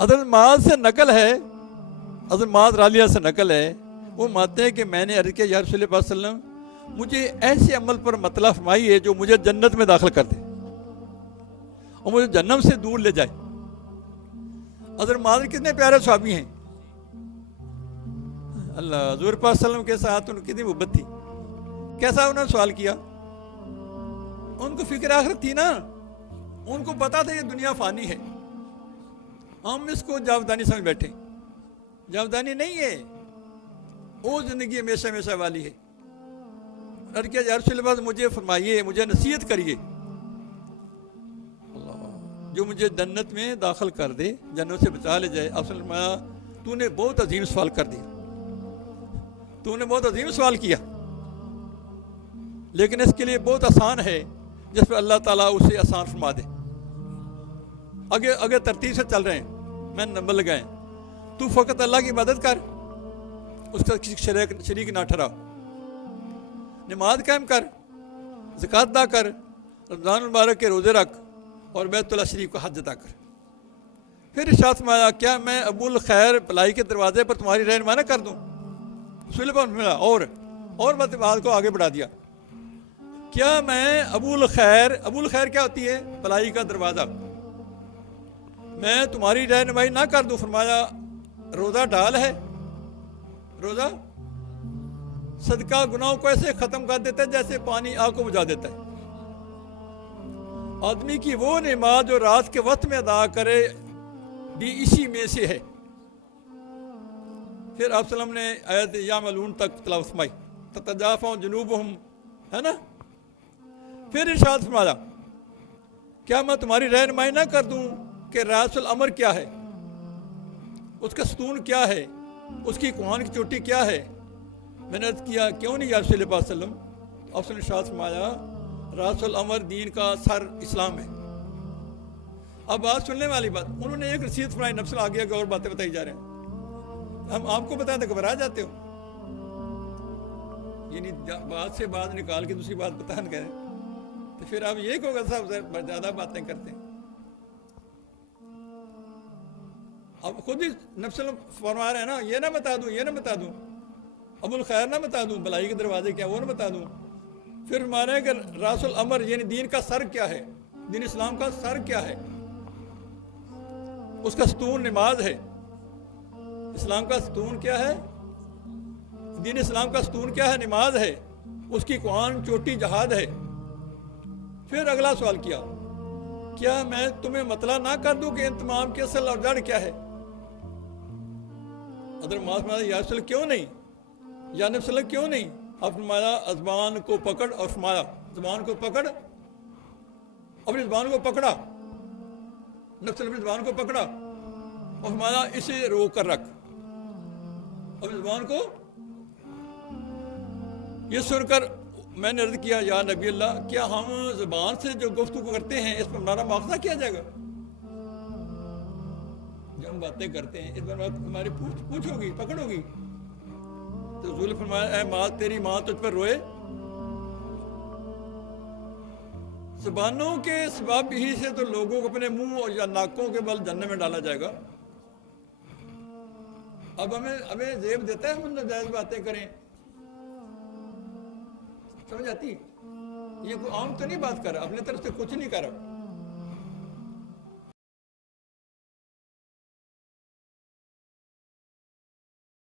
حضرت معاذ سے نقل ہے، حضرت معاذ رضی اللہ سے نقل ہے، وہ مانتے ہیں کہ میں نے عرض کیا یا رسول اللہ صلی اللہ علیہ وسلم مجھے ایسے عمل پر مطلع فرمائیے جو مجھے جنت میں داخل کر دے اور مجھے جہنم سے دور لے جائے۔ حضرت معاذ کتنے پیارے صحابی ہیں، اللہ حضور پاک صلی اللہ علیہ وسلم کے ساتھ ان کی کتنی محبت تھی۔ کیسا انہوں نے سوال کیا؟ ان کو فکر آخرت تھی نا، ان کو پتا تھا یہ دنیا فانی ہے، ہم اس کو جاودانی سمجھ بیٹھے، جاودانی نہیں ہے، وہ زندگی ہمیشہ ہمیشہ والی ہے۔ اور کیا یا رسول اللہ مجھے فرمائیے، مجھے نصیحت کریے جو مجھے جنت میں داخل کر دے، جنت سے بچا لے جائے۔ آپ نے فرمایا تو نے بہت عظیم سوال کر دیا، تو نے بہت عظیم سوال کیا، لیکن اس کے لیے بہت آسان ہے جس پر اللہ تعالیٰ اسے آسان فرما دے۔ آگے ترتیب سے چل رہے ہیں، میں نمبر لگائیں، تو فقط اللہ کی عبادت کر، اس کا کسی شریک نہ ٹھہرا، نماز قائم کر، زکوٰۃ ادا کر، رمضان المبارک کے روزے رکھ اور بیت اللہ شریف کا حج ادا کر۔ پھر ارشاد فرمایا کیا میں ابو الخیر بھلائی کے دروازے پر تمہاری رہنمائی نہ کر دوں؟ رسول اللہ نے اور بات کو آگے بڑھا دیا، کیا میں ابو الخیر کیا ہوتی ہے؟ بھلائی کا دروازہ، میں تمہاری رہنمائی نہ کر دوں؟ فرمایا روزہ ڈال ہے، روزہ صدقہ گناہوں کو ایسے ختم کر دیتا ہے جیسے پانی آگ کو بجھا دیتا ہے۔ آدمی کی وہ نماز جو رات کے وقت میں ادا کرے بھی اسی میں سے ہے۔ پھر آپ صلی اللہ علیہ وسلم نے آیت یعملون تک تلاوت فرمائی، تتجافا جنوبہم، ہے نا؟ پھر ارشاد فرمایا کیا میں تمہاری رہنمائی نہ کر دوں کہ راس الامر کیا ہے، اس کا ستون کیا ہے، اس کی کوہان کی چوٹی کیا ہے؟ میں نے عرض کیا کیوں نہیں یا رسول اللہ صلی اللہ علیہ وسلم؟ آپ نے ارشاد فرمایا راس الامر دین کا سر اسلام ہے۔ اب بات سننے والی بات، انہوں نے ایک نصیحت فرمائی، نفس آگے اور باتیں بتائی جا رہے ہیں، ہم آپ کو بتائیں تو گھبرا جاتے ہو، یعنی بات سے بات نکال کے دوسری بات بتانا کریں تو پھر آپ یہ کہو گے صاحب زیادہ باتیں کرتے ہیں۔ اب خود ہی نفس فرما رہے ہیں نا، یہ نہ بتا دوں، یہ نہ بتا دوں، ابو الخیر نہ بتا دوں، بھلائی کے دروازے کیا وہ نہ بتا دوں۔ پھر ہمارے کہ راس الامر یعنی دین کا سر کیا ہے، دین اسلام کا سر کیا ہے، اس کا ستون نماز ہے۔ اسلام کا ستون کیا ہے؟ دین اسلام کا ستون کیا ہے؟ نماز ہے، اس کی کوہان چوٹی جہاد ہے۔ پھر اگلا سوال کیا میں تمہیں مطلع نہ کر دوں کہ ان تمام کے اصل اور جڑ کیا ہے؟ حضرت معاذ فرمایا یا رسول کیوں نہیں، یا نبی صلی اللہ کیوں نہیں؟ آپ فرمایا زبان کو پکڑ، اور فرمایا زبان کو پکڑ، اپنی زبان کو پکڑا، نبی صلی اللہ علیہ زبان کو پکڑا اور فرمایا اسے روک کر رکھ، اپنی زبان کو۔ یہ سن کر میں نے عرض کیا یا نبی اللہ کیا ہم زبان سے جو گفتگو کرتے ہیں اس پر ہمارا مواخذہ کیا جائے گا؟ جب ہم باتیں کرتے ہیں اس پر ہماری پوچھ ہوگی، پکڑ ہوگی؟ تو رسول فرمایا اے ماں تیری ماں تجھ پر روئے، زبانوں کے سبب ہی سے تو لوگوں کو اپنے منہ اور یا ناکوں کے بل جنت میں ڈالا جائے گا۔ اب ہمیں زیب دیتا ہے ہم ناجائز باتیں کریں، سمجھ آتی؟ یہ کوئی عام تو نہیں بات کر رہا، اپنے طرف سے کچھ نہیں کر رہا،